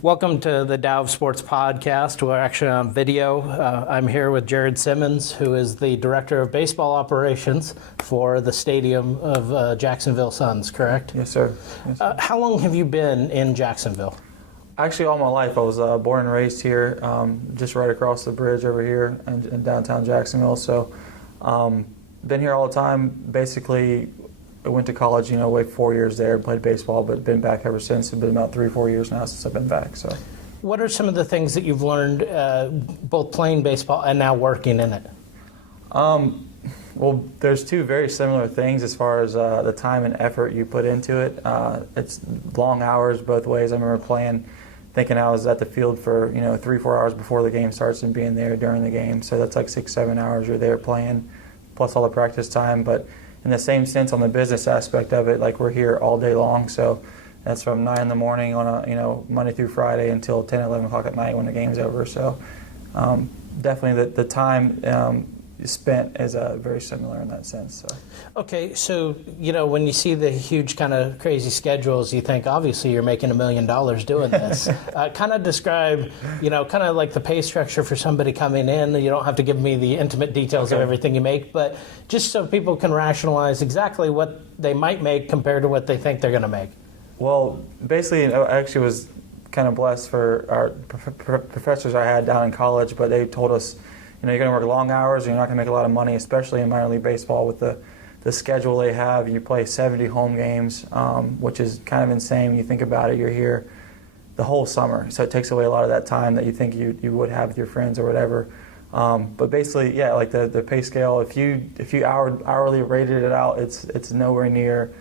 Welcome to the Youve Sports Podcast. We're actually on video. I'm here with Jarrod Simmons, who is the Director of Baseball Operations for the stadium of Jacksonville Suns, correct? Yes, sir. Yes, sir. How long have you been in Jacksonville? Actually, all my life. I was born and raised here, just right across the bridge over here in downtown Jacksonville. So, been here all the time. Basically, I went to college, way 4 years there, played baseball, but been back ever since. It's been about 3 or 4 years now since I've been back. So, what are some of the things that you've learned both playing baseball and now working in it? Well, there's two very similar things as far as the time and effort you put into it. It's long hours both ways. I remember thinking I was at the field for 3-4 hours before the game starts and being there during the game. So that's like 6-7 hours you're there playing, plus all the practice time. But in the same sense, on the business aspect of it, like we're here all day long. So that's from 9 in the morning on a Monday through Friday until 10, 11 o'clock at night when the game's over. So definitely the time spent is very similar in that sense. So. Okay, so when you see the huge kind of crazy schedules, you think obviously you're making $1 million doing this. Kind of describe, kind of like the pay structure for somebody coming in. You don't have to give me the intimate details of everything you make, but just so people can rationalize exactly what they might make compared to what they think they're going to make. Well, basically, I actually was kind of blessed for our professors I had down in college, but they told us, you're going to work long hours, and you're not going to make a lot of money, especially in minor league baseball with the schedule they have. You play 70 home games, which is kind of insane when you think about it. You're here the whole summer, so it takes away a lot of that time that you think you would have with your friends or whatever. But basically, yeah, like the pay scale, if you hourly rated it out, it's nowhere near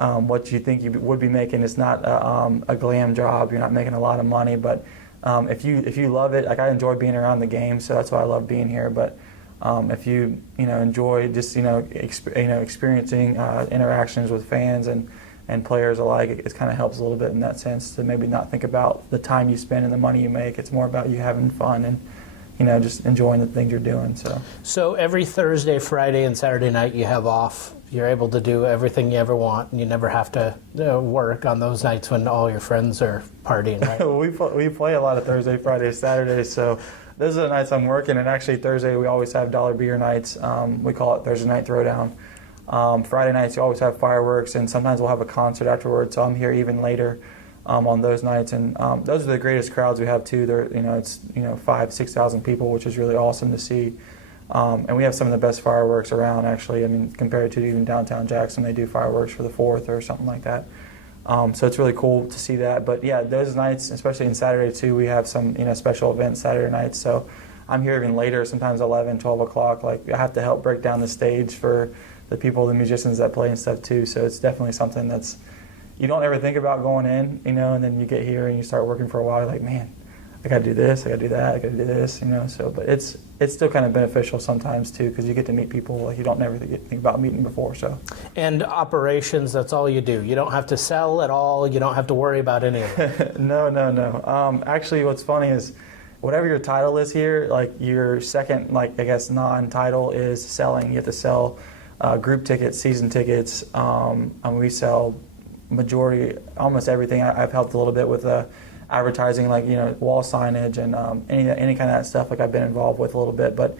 what you think you would be making. It's not a glam job. You're not making a lot of money, but if you love it, like I enjoy being around the game, so that's why I love being here. But if you enjoy just experiencing interactions with fans and players alike, it kind of helps a little bit in that sense to maybe not think about the time you spend and the money you make. It's more about you having fun and just enjoying the things you're doing. So every Thursday, Friday, and Saturday night you have off. You're able to do everything you ever want, and you never have to work on those nights when all your friends are partying, right? We play a lot of Thursday, Friday, Saturdays, so those are the nights I'm working. And actually Thursday we always have dollar beer nights. We call it Thursday Night Throwdown. Friday nights you always have fireworks, and sometimes we'll have a concert afterwards, so I'm here even later on those nights. And those are the greatest crowds we have too. They're, it's 5,000-6,000 people, which is really awesome to see. And we have some of the best fireworks around, actually. I mean, compared to even downtown Jackson, they do fireworks for the 4th or something like that. So it's really cool to see that. But yeah, those nights, especially in Saturday too, we have some special events Saturday nights. So I'm here even later, sometimes 11, 12 o'clock. Like I have to help break down the stage for the people, the musicians that play and stuff too. So it's definitely something that's you don't ever think about going in, and then you get here and you start working for a while. You're like, man, I got to do this, I got to do that, I got to do this, So, but it's still kind of beneficial sometimes too, because you get to meet people like you don't never think about meeting before. So. And operations, that's all you do. You don't have to sell at all. You don't have to worry about any of it. No. Actually, what's funny is, whatever your title is here, like your second, non-title is selling. You have to sell group tickets, season tickets. We sell almost everything. I've helped a little bit with advertising, like wall signage and any kind of that stuff. Like I've been involved with a little bit. But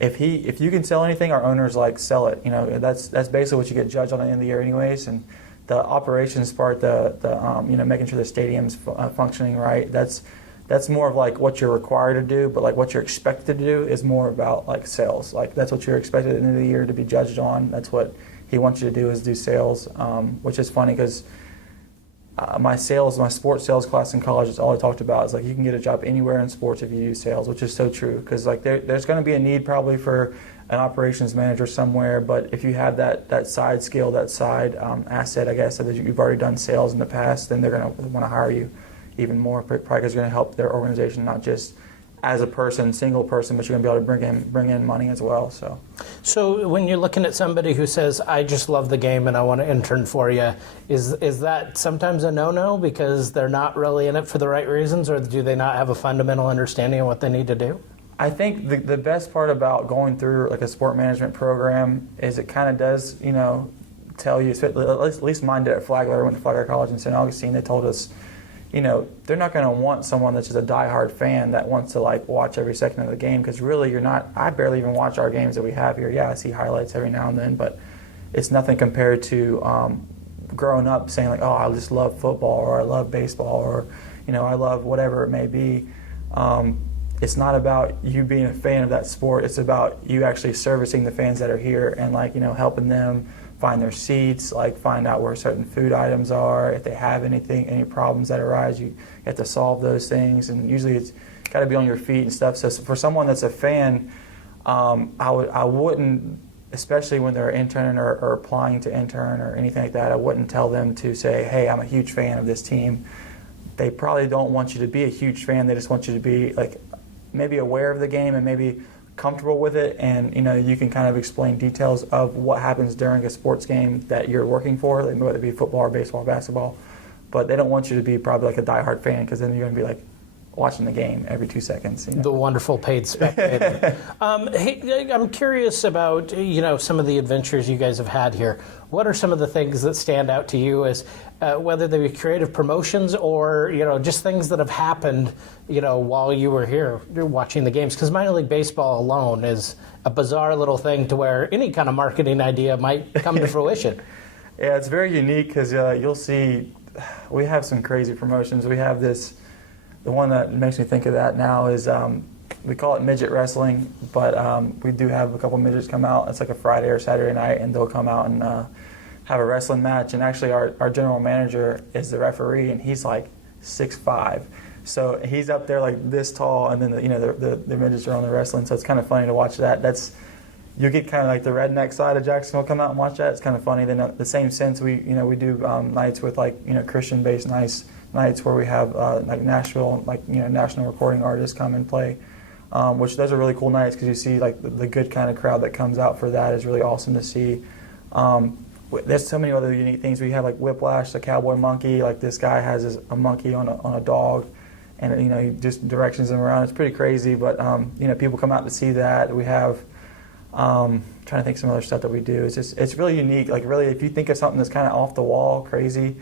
if you can sell anything, our owners sell it. That's basically what you get judged on at the end of the year, anyways. And the operations part, the making sure the stadium's functioning right. That's more of like what you're required to do, but like what you're expected to do is more about like sales. Like that's what you're expected at the end of the year to be judged on. That's what he wants you to do, is do sales, which is funny because my sports sales class in college is all I talked about. Is like you can get a job anywhere in sports if you do sales, which is so true. Because like there's going to be a need probably for an operations manager somewhere, but if you have that side skill, that side asset, I guess, that you've already done sales in the past, then they're going to want to hire you even more, probably because you're going to help their organization, not just as a person, single person, but you're going to be able to bring in money as well. So when you're looking at somebody who says, I just love the game and I want to intern for you, is that sometimes a no-no because they're not really in it for the right reasons, or do they not have a fundamental understanding of what they need to do? I think the best part about going through like a sport management program is it kind of does, tell you, at least mine did at Flagler. I went to Flagler College in St. Augustine. They told us, they're not going to want someone that's just a diehard fan that wants to like watch every second of the game, because really you're not. I barely even watch our games that we have here. Yeah, I see highlights every now and then, but it's nothing compared to growing up saying like, oh, I just love football, or I love baseball, or I love whatever it may be. It's not about you being a fan of that sport. It's about you actually servicing the fans that are here and like helping them find their seats, like find out where certain food items are. If they have any problems that arise, you have to solve those things. And usually it's got to be on your feet and stuff. So for someone that's a fan, I wouldn't, especially when they're interning or applying to intern or anything like that, I wouldn't tell them to say, hey, I'm a huge fan of this team. They probably don't want you to be a huge fan. They just want you to be like maybe aware of the game and maybe comfortable with it, and you can kind of explain details of what happens during a sports game that you're working for, whether it be football or baseball or basketball. But they don't want you to be probably like a diehard fan, because then you're going to be like watching the game every 2 seconds. The wonderful paid spectator. Hey, I'm curious about some of the adventures you guys have had here. What are some of the things that stand out to you as whether they be creative promotions or just things that have happened while you were here watching the games? Because minor league baseball alone is a bizarre little thing to where any kind of marketing idea might come to fruition. Yeah, it's very unique because you'll see we have some crazy promotions. We have this. The one that makes me think of that now is we call it midget wrestling, but we do have a couple midgets come out. It's like a Friday or Saturday night, and they'll come out and have a wrestling match. And actually, our general manager is the referee, and he's like 6'5". So he's up there like this tall, and then the midgets are on the wrestling. So it's kind of funny to watch that. You get kind of like the redneck side of Jacksonville come out and watch that. It's kind of funny. Then the same sense we do nights with like Christian-based nights where we have like Nashville, national recording artists come and play, which those are really cool nights because you see like the good kind of crowd that comes out for that is really awesome to see. There's so many other unique things. We have like Whiplash, the cowboy monkey. Like this guy has a monkey on a dog, and he just directions him around. It's pretty crazy, but people come out to see that. We have trying to think some other stuff that we do. It's really unique. Like really, if you think of something that's kind of off the wall, crazy.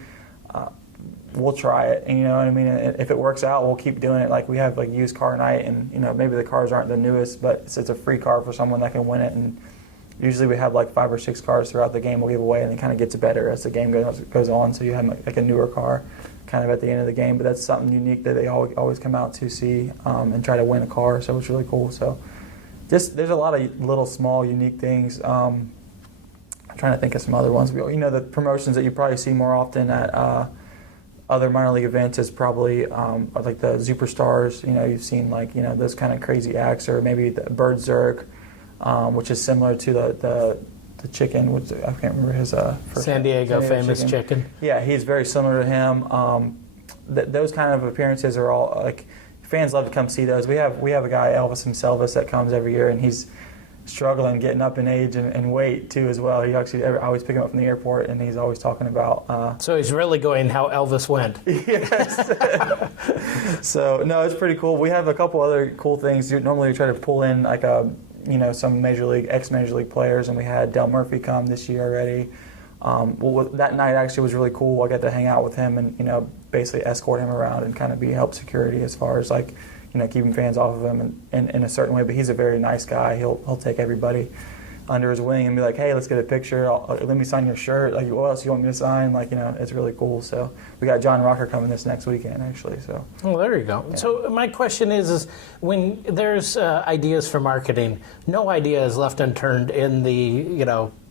We'll try it, and what I mean. If it works out, we'll keep doing it. Like we have like used car night, and maybe the cars aren't the newest, but it's a free car for someone that can win it. And usually we have like 5 or 6 cars throughout the game we'll give away, and it kind of gets better as the game goes on. So you have like a newer car, kind of at the end of the game. But that's something unique that they always come out to see and try to win a car. So it's really cool. So there's a lot of little small unique things. I'm trying to think of some other ones. The promotions that you probably see more often at other minor league events is probably like the Superstars. You've seen like those kind of crazy acts, or maybe the Bird Zerk, which is similar to the chicken. Which I can't remember his San Diego famous chicken. Yeah, he's very similar to him. Those kind of appearances are all like fans love to come see those. We have a guy Elvis himself that comes every year, and he's struggling getting up in age and weight too as well. I always pick him up from the airport, and he's always talking about. So he's really going how Elvis went. Yes. So no, it's pretty cool. We have a couple other cool things. Normally we try to pull in like some ex-major league players, and we had Del Murphy come this year already. That night actually was really cool. I got to hang out with him and basically escort him around and kind of help security as far as like. Keeping fans off of him in a certain way. But he's a very nice guy. He'll take everybody under his wing and be like, hey, let's get a picture. Let me sign your shirt. Like, what else you want me to sign? Like, it's really cool. So we got John Rocker coming this next weekend, actually. So. Well, there you go. Yeah. So my question is when there's ideas for marketing, no idea is left unturned in the,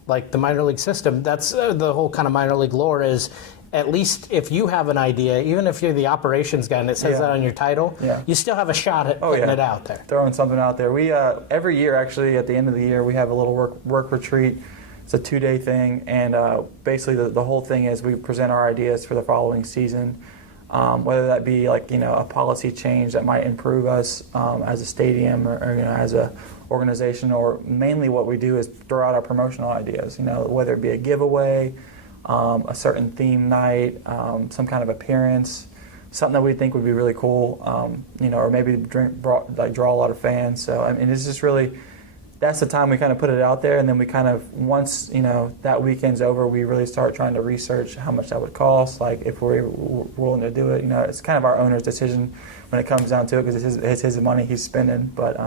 like the minor league system. That's the whole kind of minor league lore is, at least if you have an idea, even if you're the operations guy and it says that on your title, you still have a shot at putting it out there. Throwing something out there. We every year, actually, at the end of the year, we have a little work retreat. It's a 2-day thing, and basically the whole thing is we present our ideas for the following season, whether that be like a policy change that might improve us as a stadium or as a organization, or mainly what we do is throw out our promotional ideas. Whether it be a giveaway. A certain theme night, some kind of appearance, something that we think would be really cool, or maybe draw a lot of fans. So I mean, it's just really, that's the time we kind of put it out there, and then we kind of, once that weekend's over, we really start trying to research how much that would cost, like if we're willing to do it. It's kind of our owner's decision when it comes down to it, because it's his money he's spending. But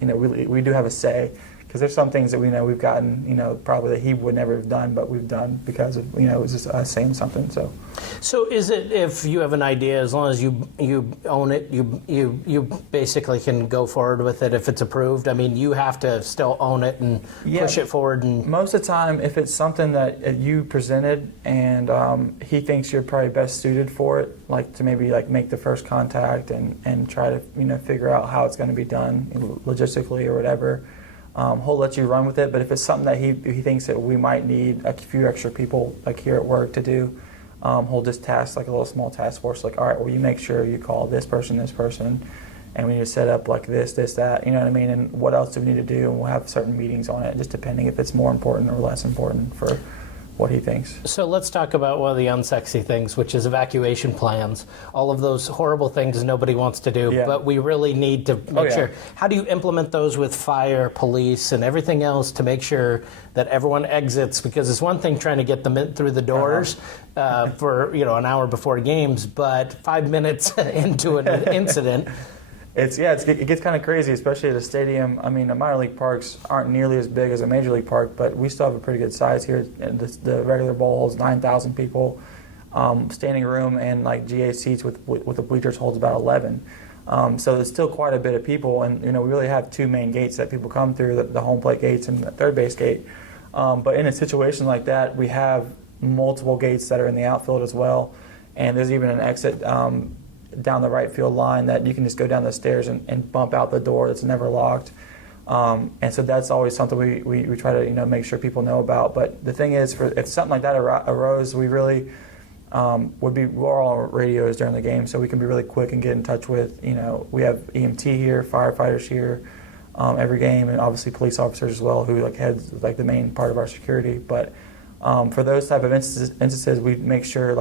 we do have a say, because there's some things that we know we've gotten, probably that he would never have done, but we've done because of, it was just us saying something. So is it, if you have an idea, as long as you own it, you basically can go forward with it if it's approved? I mean, you have to still own it and push it forward. And most of the time, if it's something that you presented and he thinks you're probably best suited for it, like to maybe like make the first contact and try to figure out how it's going to be done logistically or whatever. He'll let you run with it, but if it's something that he thinks that we might need a few extra people like here at work to do, he'll just task like a little small task force, like, all right, well, you make sure you call this person, and we need to set up like this, that, you know what I mean, and what else do we need to do, and we'll have certain meetings on it, just depending if it's more important or less important for what he thinks. So let's talk about one of the unsexy things, which is evacuation plans. All of those horrible things nobody wants to do, but we really need to make sure. How do you implement those with fire, police, and everything else to make sure that everyone exits? Because it's one thing trying to get them in through the doors for an hour before games, but 5 minutes into an incident. It gets kind of crazy, especially at a stadium. I mean, the minor league parks aren't nearly as big as a major league park, but we still have a pretty good size here. The regular bowl holds 9,000 people. Standing room and like GA seats with the bleachers holds about 11. So there's still quite a bit of people, and we really have two main gates that people come through: the home plate gates and the third base gate. But in a situation like that, we have multiple gates that are in the outfield as well, and there's even an exit down the right field line that you can just go down the stairs and bump out the door that's never locked. And so that's always something we try to make sure people know about. But the thing is, if something like that arose, we really we're all on radios during the game, so we can be really quick and get in touch with, we have EMT here, firefighters here every game, and obviously police officers as well, who heads the main part of our security. But for those type of instances, we make sure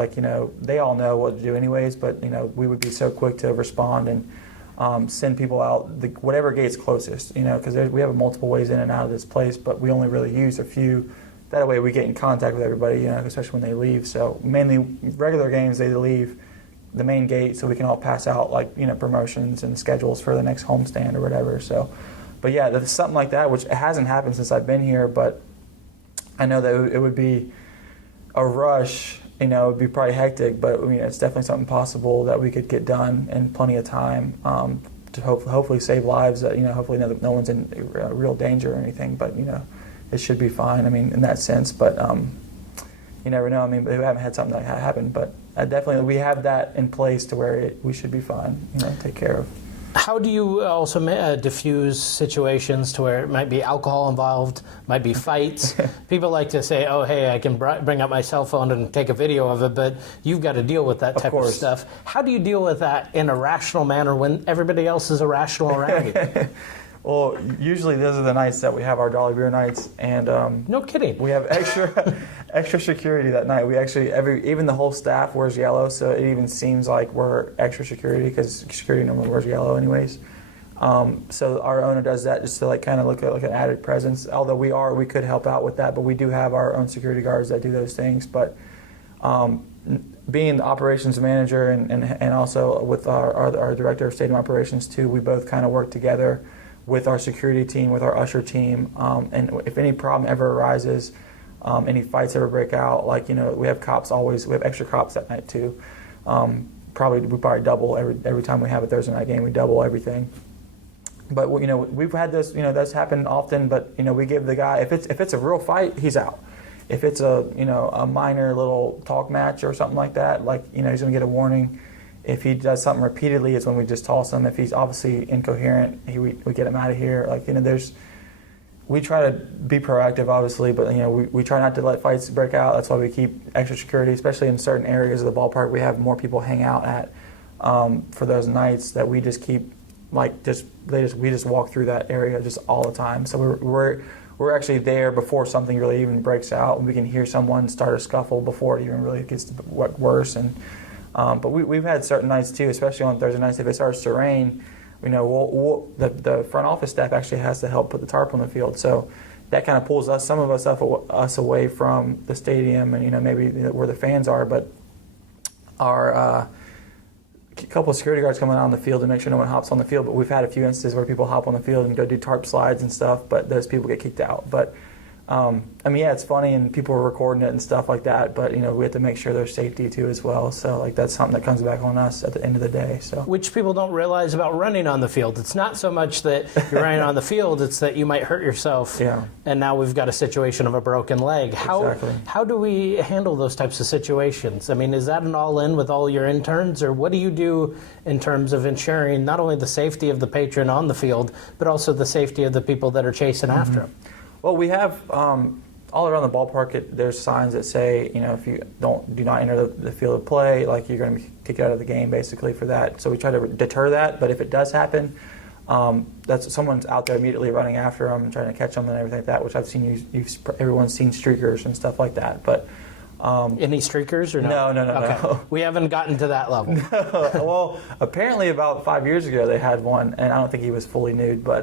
they all know what to do anyways, but we would be so quick to respond and send people out whatever gate's closest, because we have multiple ways in and out of this place, but we only really use a few. That way we get in contact with everybody, especially when they leave. So mainly regular games, they leave the main gate so we can all pass out promotions and schedules for the next homestand or whatever. So, but yeah, that's something like that, which hasn't happened since I've been here, but I know that it would be a rush, it would be probably hectic, but it's definitely something possible that we could get done in plenty of time to hopefully save lives. That hopefully no one's in real danger or anything, but it should be fine. I mean, in that sense, but you never know. I mean, we haven't had something like that happen, but definitely we have that in place to where we should be fine. Take care of. How do you also diffuse situations to where it might be alcohol involved, might be fights? People like to say, oh, hey, I can bring up my cell phone and take a video of it, but you've got to deal with that type of stuff. How do you deal with that in a rational manner when everybody else is irrational around you? Well, usually those are the nights that we have our Dolly Beer nights, and no kidding. We have extra security that night. We actually even the whole staff wears yellow, so it even seems like we're extra security because security normally wears yellow anyways. So our owner does that just to kind of look at an added presence. Although we could help out with that, but we do have our own security guards that do those things. But being the operations manager and also with our director of stadium operations too, we both kind of work together with our security team, with our usher team, and if any problem ever arises, any fights ever break out, we have cops always. We have extra cops that night too. We probably double every time we have a Thursday night game. We double everything. But we've had this. That's happened often. But we give the guy, if it's a real fight, he's out. If it's a minor little talk match or something like that, he's gonna get a warning. If he does something repeatedly, is when we just toss him. If he's obviously incoherent, we get him out of here. We try to be proactive, obviously, but we try not to let fights break out. That's why we keep extra security, especially in certain areas of the ballpark. We have more people hang out at for those nights that we just keep we just walk through that area just all the time. So we're actually there before something really even breaks out, and we can hear someone start a scuffle before it even really gets worse. And but we've had certain nights too, especially on Thursday nights. If it starts to rain, the front office staff actually has to help put the tarp on the field. So that kind of pulls some of us away from the stadium and, maybe where the fans are. But our couple of security guards coming out on the field to make sure no one hops on the field. But we've had a few instances where people hop on the field and go do tarp slides and stuff, but those people get kicked out. But it's funny and people are recording it and stuff like that, but we have to make sure there's safety too as well. So that's something that comes back on us at the end of the day. So which people don't realize about running on the field. It's not so much that you're running on the field; it's that you might hurt yourself. Yeah. And now we've got a situation of a broken leg. Exactly. How do we handle those types of situations? I mean, is that an all-in with all your interns, or what do you do in terms of ensuring not only the safety of the patron on the field, but also the safety of the people that are chasing after him? Well, we have all around the ballpark. There's signs that say, if you do not enter the field of play, like you're going to be kicked out of the game, basically for that. So we try to deter that. But if it does happen, that's someone's out there immediately running after them and trying to catch them and everything like that. Which I've seen. Everyone's seen streakers and stuff like that. But any streakers or no? No. Okay. We haven't gotten to that level. Well, apparently about 5 years ago they had one, and I don't think he was fully nude, but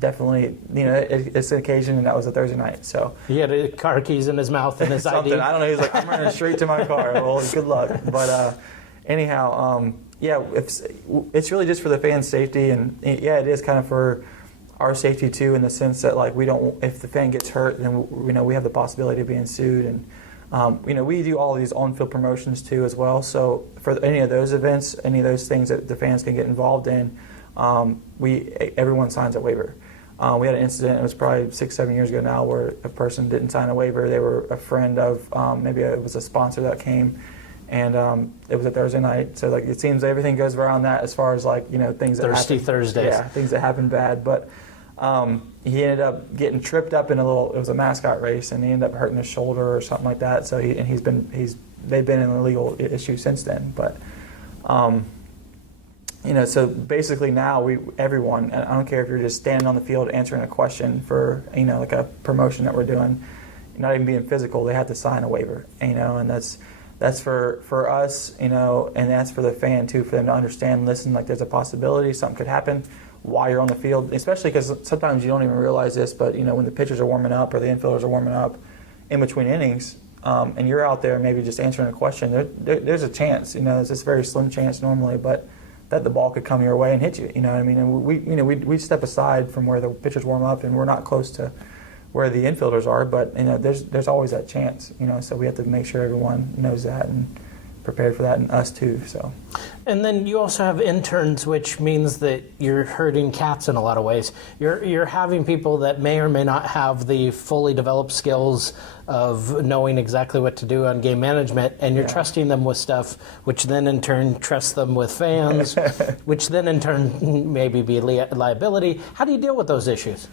definitely, it's an occasion, and that was a Thursday night. So he had car keys in his mouth and his something. ID. I don't know. He's like, I'm running straight to my car. Well, good luck. But anyhow, it's really just for the fans' safety, and it is kind of for our safety too, in the sense that if the fan gets hurt, then we have the possibility of being sued. And we do all these on-field promotions too as well. So for any of those events, any of those things that the fans can get involved in, everyone signs a waiver. We had an incident, it was probably 6-7 years ago now, where a person didn't sign a waiver. They were a friend of, maybe it was a sponsor that came, and it was a Thursday night. So it seems everything goes around that as far as things that Thirsty happen. Thursdays. Yeah, things that happen bad. But he ended up getting tripped up in it was a mascot race, and he ended up hurting his shoulder or something like that. So they've been in a legal issue since then. But so basically now everyone, and I don't care if you're just standing on the field answering a question for like a promotion that we're doing, not even being physical, they have to sign a waiver. And that's for us, and that's for the fan too, for them to understand. Listen, there's a possibility something could happen while you're on the field, especially because sometimes you don't even realize this, but when the pitchers are warming up or the infielders are warming up in between innings, and you're out there maybe just answering a question, there's a chance, it's just a very slim chance normally, but that the ball could come your way and hit you, what I mean? And we step aside from where the pitchers warm up, and we're not close to where the infielders are, but there's always that chance, so we have to make sure everyone knows that and prepared for that, and us too. So, and then you also have interns, which means that you're herding cats in a lot of ways. You're having people that may or may not have the fully developed skills of knowing exactly what to do on game management, and you're trusting them with stuff, which then in turn trusts them with fans, which then in turn maybe be liability. How do you deal with those issues?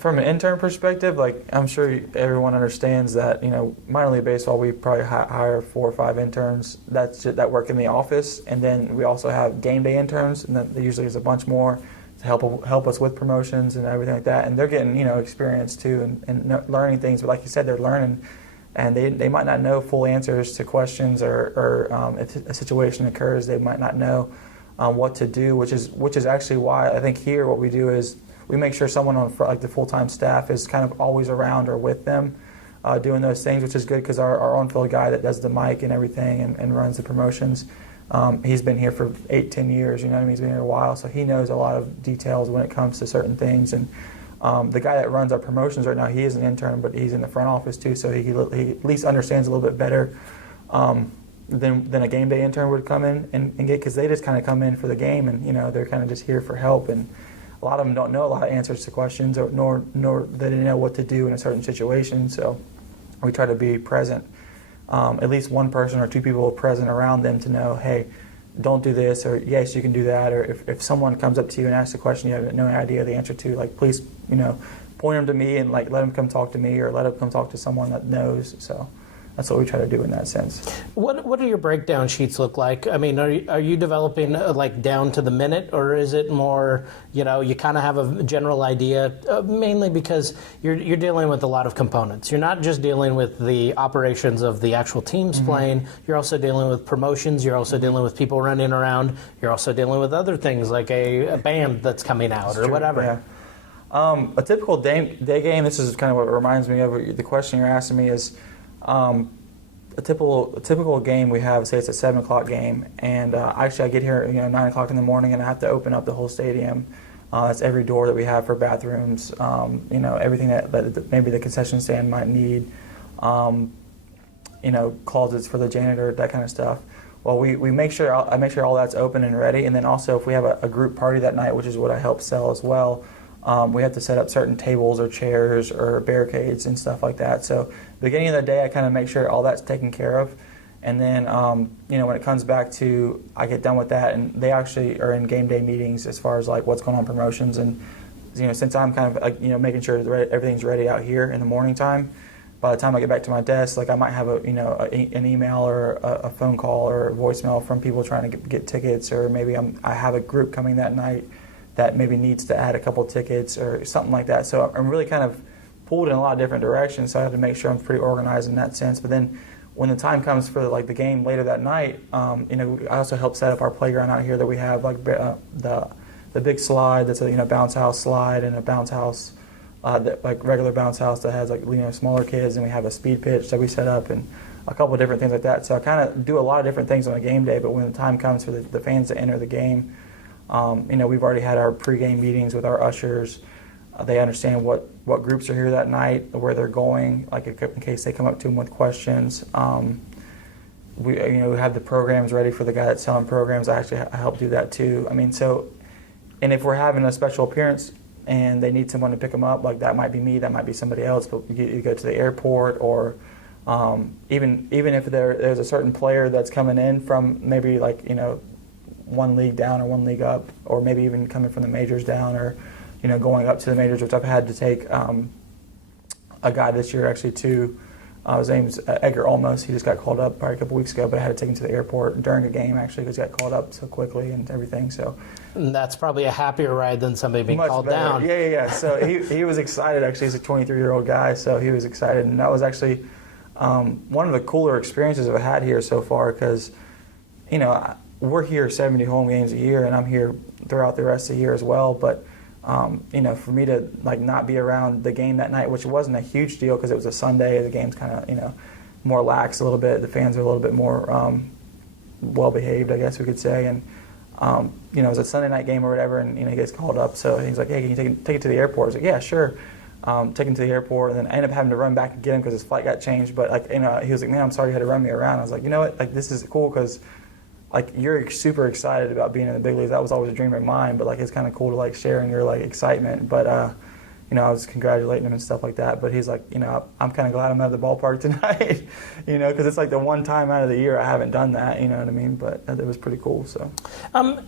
From an intern perspective, I'm sure everyone understands that, minor league baseball, we probably hire 4 or 5 interns that work in the office, and then we also have game day interns, and then there usually is a bunch more to help us with promotions and everything like that. And they're getting experience too and learning things. But like you said, they're learning, and they might not know full answers to questions, or if a situation occurs, they might not know what to do, which is actually why I think here what we do is we make sure someone on the full-time staff is kind of always around or with them doing those things, which is good because our on-field guy that does the mic and everything and runs the promotions, he's been here for 8-10 years, He's been here a while, so he knows a lot of details when it comes to certain things. And the guy that runs our promotions right now, he is an intern, but he's in the front office too, so he at least understands a little bit better than a game day intern would come in and get, because they just kind of come in for the game, and they're kind of just here for help. And a lot of them don't know a lot of answers to questions, nor they didn't know what to do in a certain situation. So we try to be present, at least one person or 2 people present around them to know, hey, don't do this, or yes, you can do that. Or if someone comes up to you and asks a question you have no idea the answer to, please, point them to me and let them come talk to me, or let them come talk to someone that knows. So that's what we try to do in that sense. What do your breakdown sheets look like? I mean, are you developing like down to the minute, or is it more, you kind of have a general idea, mainly because you're dealing with a lot of components. You're not just dealing with the operations of the actual teams playing, you're also dealing with promotions, you're also dealing with people running around, you're also dealing with other things like a band that's coming out That's or true, whatever. Yeah. A typical day game, this is kind of what reminds me of the question you're asking me is, a typical game we have, say it's a 7 o'clock game, and actually I get here 9 o'clock in the morning and I have to open up the whole stadium. That's every door that we have for bathrooms, everything that maybe the concession stand might need, closets for the janitor, that kind of stuff. Well, I make sure all that's open and ready, and then also if we have a group party that night, which is what I help sell as well, we have to set up certain tables or chairs or barricades and stuff like that. So beginning of the day, I kind of make sure all that's taken care of. And then, when it comes back to, I get done with that, and they actually are in game day meetings as far as like what's going on promotions. And, since I'm kind of, making sure that everything's ready out here in the morning time, by the time I get back to my desk, like I might have an email or a phone call or a voicemail from people trying to get tickets, or maybe I have a group coming that night that maybe needs to add a couple tickets or something like that. So I'm really kind of pulled in a lot of different directions, so I have to make sure I'm pretty organized in that sense. But then when the time comes for like the game later that night, I also help set up our playground out here that we have, like the big slide that's a bounce house slide, and a bounce house like regular bounce house that has like smaller kids, and we have a speed pitch that we set up and a couple of different things like that. So I kind of do a lot of different things on a game day, but when the time comes for the fans to enter the game, we've already had our pregame meetings with our ushers. They understand what groups are here that night, where they're going, like in case they come up to them with questions. We have the programs ready for the guy that's selling programs. I help do that too. And if we're having a special appearance and they need someone to pick them up, like that might be me, that might be somebody else, but you go to the airport, or even if there's a certain player that's coming in from maybe one league down or one league up, or maybe even coming from the majors down, or going up to the majors, which I've had to take a guy this year actually too. His name's Edgar Olmos. He just got called up probably a couple weeks ago, but I had to take him to the airport during a game actually because he got called up so quickly and everything. So and that's probably a happier ride than somebody being much called better. down. Yeah. So he was excited actually. He's a 23-year-old guy, so he was excited, and that was actually one of the cooler experiences I've had here so far because we're here 70 home games a year, and I'm here throughout the rest of the year as well. But for me to not be around the game that night, which wasn't a huge deal because it was a Sunday, the game's kind of more lax a little bit. The fans are a little bit more well behaved, I guess we could say. And it was a Sunday night game or whatever, and he gets called up. So he's like, "Hey, can you take it to the airport?" I was like, "Yeah, sure." Take him to the airport, and then I ended up having to run back and get him because his flight got changed. But he was like, "Man, I'm sorry you had to run me around." I was like, "You know what? This is cool because." You're super excited about being in the big leagues. That was always a dream of mine, but it's kind of cool to share in your excitement. But I was congratulating him and stuff like that. But he's like, I'm kind of glad I'm at the ballpark tonight, because it's the one time out of the year I haven't done that. You know what I mean? But it was pretty cool. So,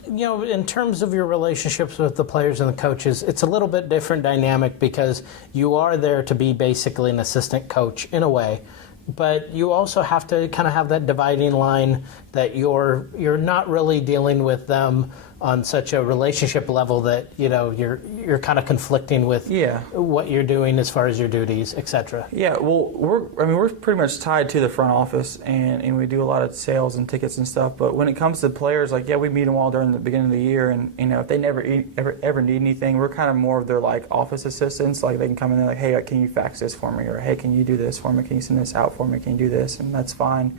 in terms of your relationships with the players and the coaches, it's a little bit different dynamic because you are there to be basically an assistant coach in a way. But you also have to kind of have that dividing line that you're not really dealing with them on such a relationship level that you're kind of conflicting with what you're doing as far as your duties, etc. Yeah, well, we're pretty much tied to the front office, and we do a lot of sales and tickets and stuff. But when it comes to players, we meet them all during the beginning of the year, and if they never ever need anything, we're kind of more of their office assistants. They can come in and hey, can you fax this for me, or hey, can you do this for me? Can you send this out for me? Can you do this? And that's fine.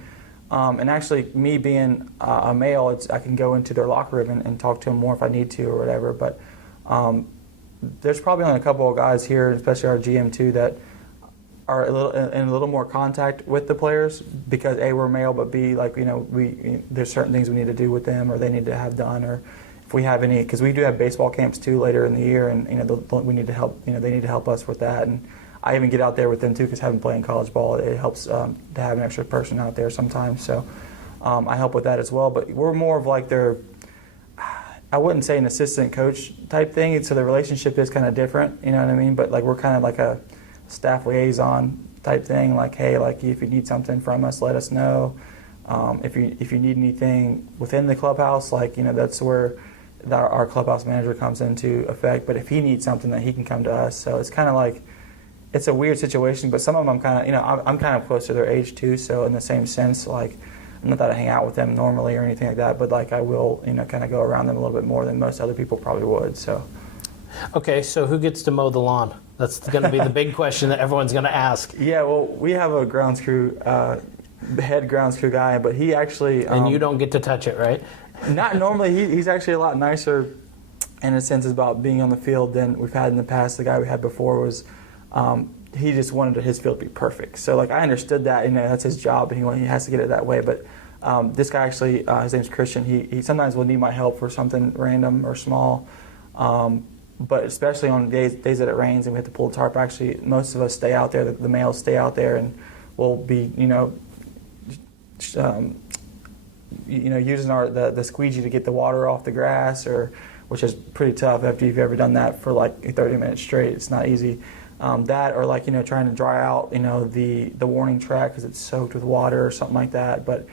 And actually, me being a male, I can go into their locker room and talk to them more if I need to or whatever. But there's probably only a couple of guys here, especially our GM too, that are in a little more contact with the players because A, we're male, but B, there's certain things we need to do with them or they need to have done, or if we have any, because we do have baseball camps too later in the year, and we need to help. They need to help us with that. And I even get out there with them too because having played in college ball, it helps to have an extra person out there sometimes. So I help with that as well. But we're more of their, I wouldn't say an assistant coach type thing. So the relationship is kind of different, you know what I mean? But we're kind of like a staff liaison type thing. Like, hey, like if you need something from us, let us know. If you need anything within the clubhouse, like, you know, that's where our clubhouse manager comes into effect. But if he needs something, then he can come to us. So it's kind of like, it's a weird situation. But some of them, I'm kind of, you know, I'm kind of close to their age too. So in the same sense, like, not that I hang out with them normally or anything like that, but like I will, you know, kind of go around them a little bit more than most other people probably would. So. Okay, so who gets to mow the lawn? That's going to be the big question that everyone's going to ask. Yeah, well, we have a grounds crew, the head grounds crew guy, but he actually... and you don't get to touch it, right? Not normally. He's actually a lot nicer in a sense about being on the field than we've had in the past. The guy we had before was... he just wanted his field to be perfect. So, like, I understood that, you know, that's his job, and he has to get it that way. But this guy actually, his name's Christian, he sometimes will need my help for something random or small. But especially on days that it rains and we have to pull the tarp, actually, most of us stay out there, the males stay out there, and we'll be, you know, using the squeegee to get the water off the grass, which is pretty tough after you've ever done that for like 30 minutes straight. It's not easy. That, or like, you know, trying to dry out, you know, the warning track because it's soaked with water or something like that. But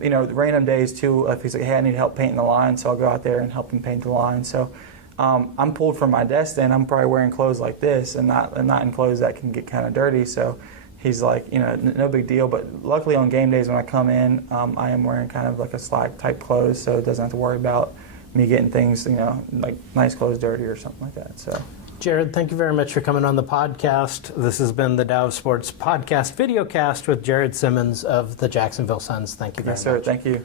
you know, the random days too, if he's like, hey, I need help painting the line, so I'll go out there and help him paint the line. So I'm pulled from my desk then. I'm probably wearing clothes like this and not in clothes that can get kind of dirty. So he's like, you know, no big deal. But luckily on game days when I come in, I am wearing kind of like a slack type clothes, so it doesn't have to worry about me getting things, you know, like nice clothes dirty or something like that. So. Jarrod, thank you very much for coming on the podcast. This has been the Dow Sports Podcast Videocast with Jarrod Simmons of the Jacksonville Suns. Thank you very much. Yes, sir. Thank you.